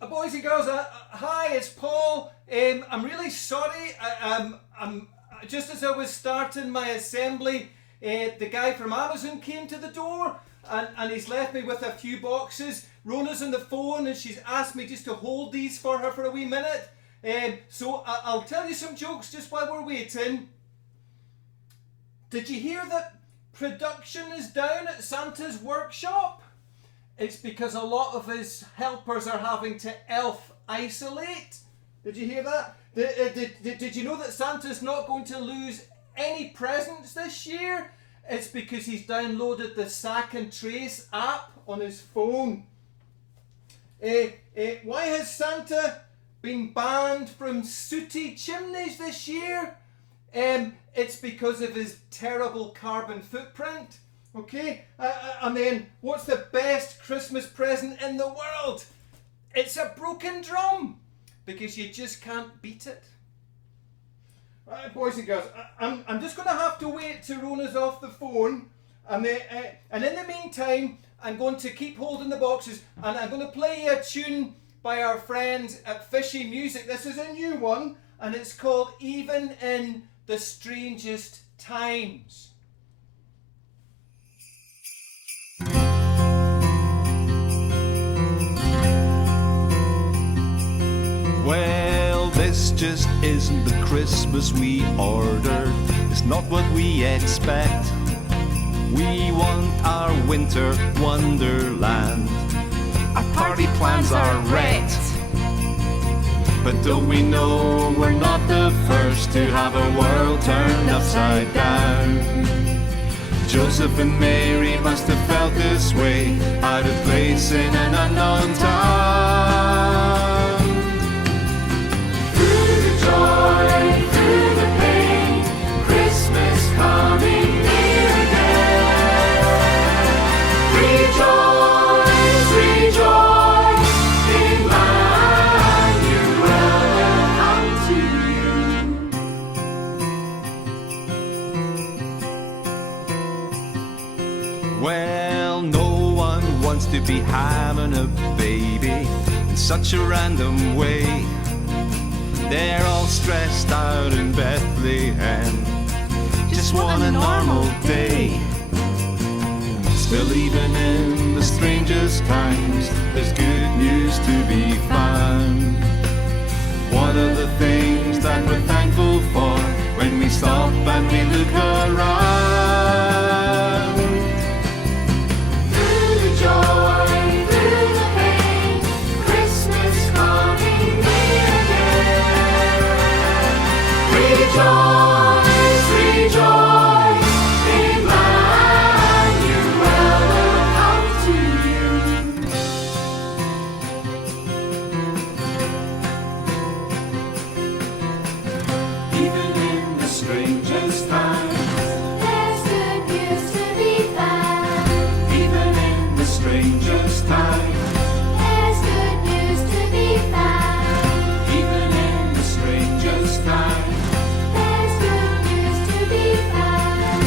Boys and girls, hi, it's Paul. I'm really sorry. I'm just as I was starting my assembly, the guy from Amazon came to the door and he's left me with a few boxes. Rona's on the phone and she's asked me just to hold these for her for a wee minute. So I'll tell you some jokes just while we're waiting. Did you hear that production is down at Santa's workshop? It's because a lot of his helpers are having to elf isolate. Did you hear that? Did you know that Santa's not going to lose any presents this year? It's because he's downloaded the Sack and Trace app on his phone. Why has Santa been banned from sooty chimneys this year? It's because of his terrible carbon footprint. Okay, and then what's the best Christmas present in the world? It's a broken drum, because you just can't beat it. Right, boys and girls, I'm just going to have to wait till Rona's off the phone, and in the meantime, I'm going to keep holding the boxes, and I'm going to play you a tune by our friends at Fishy Music. This is a new one, and it's called Even in the Strangest Times. Well, this just isn't the Christmas we ordered. It's not what we expect. We want our winter wonderland. Our party plans are wrecked. But don't we know we're not the first to have a world turned upside down? Joseph and Mary must have felt this way, out of place in an unknown town. Through the joy, through the pain, Christmas coming near again. Rejoice, rejoice, Emmanuel will come to you. Well, no one wants to be having a baby in such a random way. They're all stressed out in Bethlehem, just want a normal day. Still, even in the strangest times, there's good news to be found. What are the things that we're thankful for when we stop and we look around? Through the joy, through the pain, Christmas coming near again. Rejoice, rejoice, Emmanuel will come to you. Even in the strangest times, There's good news to be found. even in the strangest times, There's good news to be found. even in the strangest times, There's good news to be found.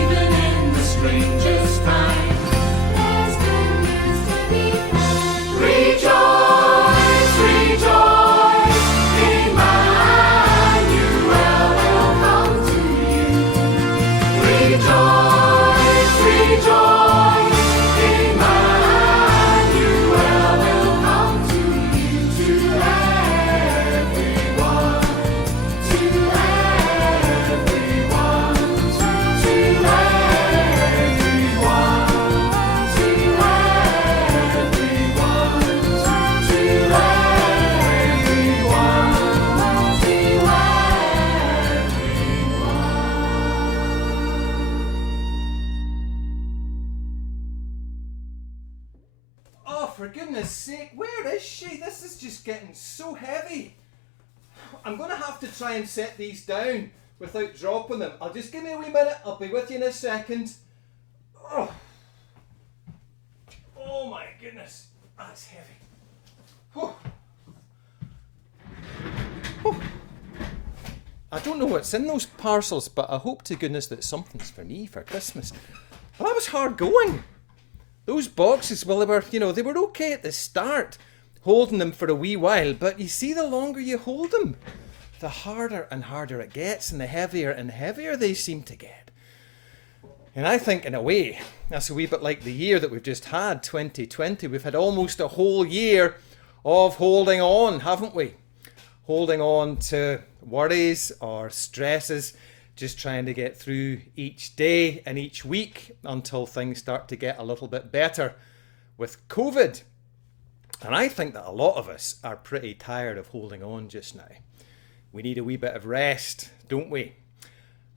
even in the strangest times. There's good news to be found. Rejoice, rejoice, Emmanuel will come to you. Rejoice, rejoice, Emmanuel will come to you. To everyone, to everyone, to everyone, to everyone, to Oh, for goodness sake, where is she? This is just getting so heavy. I'm going to have to try and set these down without dropping them. I'll just give me a wee minute. I'll be with you in a second. Oh, oh my goodness, that's heavy. Oh. Oh. I don't know what's in those parcels, but I hope to goodness that something's for me for Christmas. Well, that was hard going. Those boxes, well, they were okay at the start. holding them for a wee while, but you see, the longer you hold them, the harder and harder it gets, and the heavier and heavier they seem to get. And I think, in a way, that's a wee bit like the year that we've just had, 2020. We've had almost a whole year of holding on, haven't we? Holding on to worries or stresses, just trying to get through each day and each week until things start to get a little bit better with COVID. And I think that a lot of us are pretty tired of holding on just now. We need a wee bit of rest, don't we?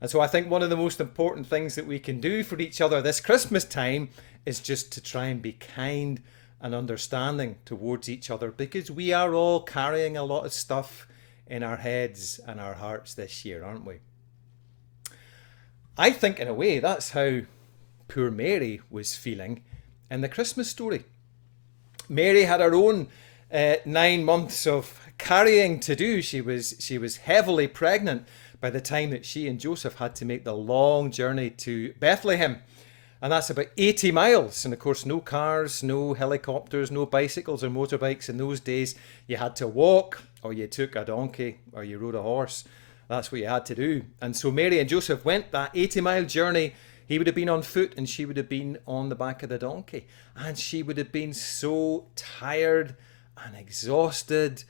And so I think one of the most important things that we can do for each other this Christmas time is just to try and be kind and understanding towards each other, because we are all carrying a lot of stuff in our heads and our hearts this year, aren't we? I think, in a way, that's how poor Mary was feeling in the Christmas story. Mary had her own 9 months of carrying to do. She was heavily pregnant by the time that she and Joseph had to make the long journey to Bethlehem. And that's about 80 miles. And of course, no cars, no helicopters, no bicycles or motorbikes in those days. You had to walk, or you took a donkey, or you rode a horse. That's what you had to do. And so Mary and Joseph went that 80-mile journey. He would have been on foot and she would have been on the back of the donkey. And she would have been so tired and exhausted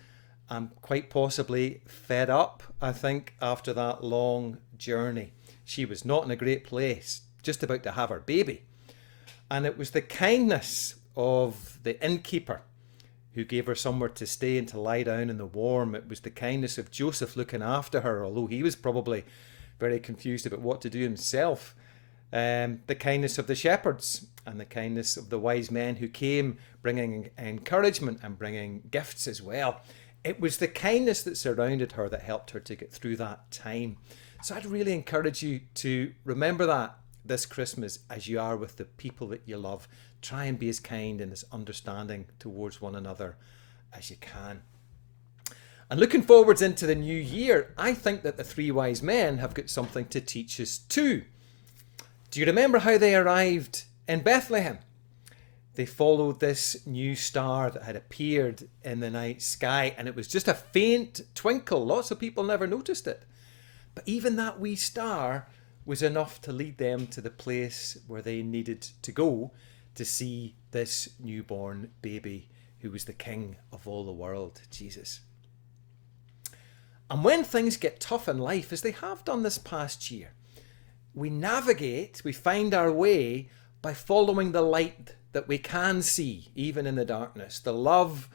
and quite possibly fed up, I think, after that long journey. She was not in a great place, just about to have her baby. And it was the kindness of the innkeeper who gave her somewhere to stay and to lie down in the warm. It was the kindness of Joseph looking after her, although he was probably very confused about what to do himself. The kindness of the shepherds and the kindness of the wise men who came bringing encouragement and bringing gifts as well. It was the kindness that surrounded her that helped her to get through that time. So I'd really encourage you to remember that this Christmas as you are with the people that you love. Try and be as kind and as understanding towards one another as you can. And looking forwards into the new year, I think that the three wise men have got something to teach us too. Do you remember how they arrived in Bethlehem? They followed this new star that had appeared in the night sky, and it was just a faint twinkle. Lots of people never noticed it. But even that wee star was enough to lead them to the place where they needed to go to see this newborn baby who was the King of all the world, Jesus. And when things get tough in life, as they have done this past year, we navigate, we find our way by following the light that we can see, even in the darkness. The love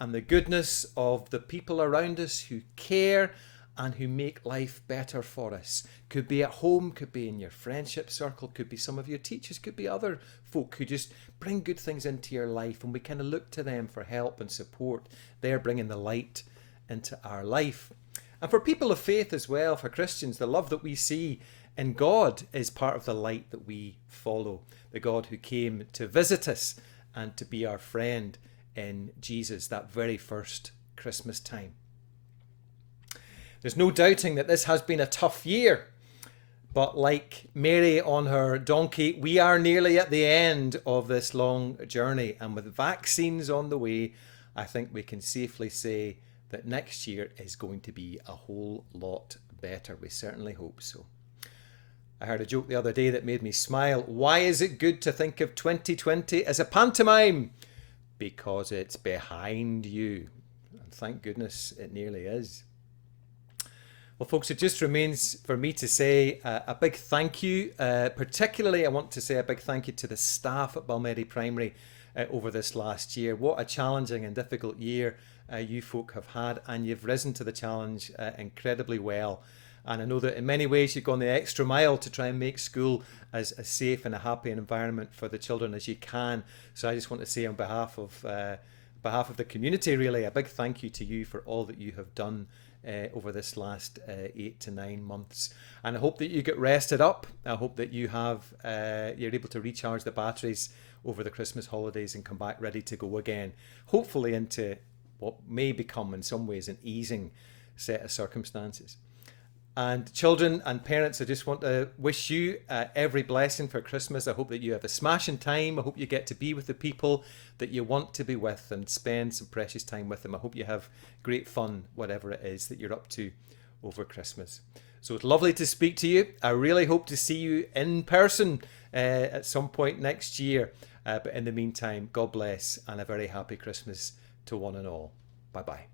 and the goodness of the people around us who care and who make life better for us. Could be at home, could be in your friendship circle, could be some of your teachers, could be other folk who just bring good things into your life, and we kind of look to them for help and support. They're bringing the light into our life. And for people of faith as well, for Christians, the love that we see in God is part of the light that we follow. The God who came to visit us and to be our friend in Jesus, that very first Christmas time. There's no doubting that this has been a tough year, but like Mary on her donkey, we are nearly at the end of this long journey, and with vaccines on the way, I think we can safely say that next year is going to be a whole lot better. We certainly hope so. I heard a joke the other day that made me smile. Why is it good to think of 2020 as a pantomime? Because it's behind you. And thank goodness it nearly is. Well, folks, it just remains for me to say a big thank you. Particularly, I want to say a big thank you to the staff at Balmedie Primary over this last year. What a challenging and difficult year you folk have had, and you've risen to the challenge incredibly well. And I know that in many ways you've gone the extra mile to try and make school as a safe and a happy environment for the children as you can. So I just want to say on behalf of the community, really, a big thank you to you for all that you have done over this last 8 to 9 months. And I hope that you get rested up. I hope that you you're able to recharge the batteries over the Christmas holidays and come back ready to go again, hopefully into what may become in some ways an easing set of circumstances. And children and parents, I just want to wish you every blessing for Christmas. I hope that you have a smashing time. I hope you get to be with the people that you want to be with and spend some precious time with them. I hope you have great fun, whatever it is that you're up to over Christmas. So it's lovely to speak to you. I really hope to see you in person at some point next year. But in the meantime, God bless and a very happy Christmas to one and all. Bye-bye.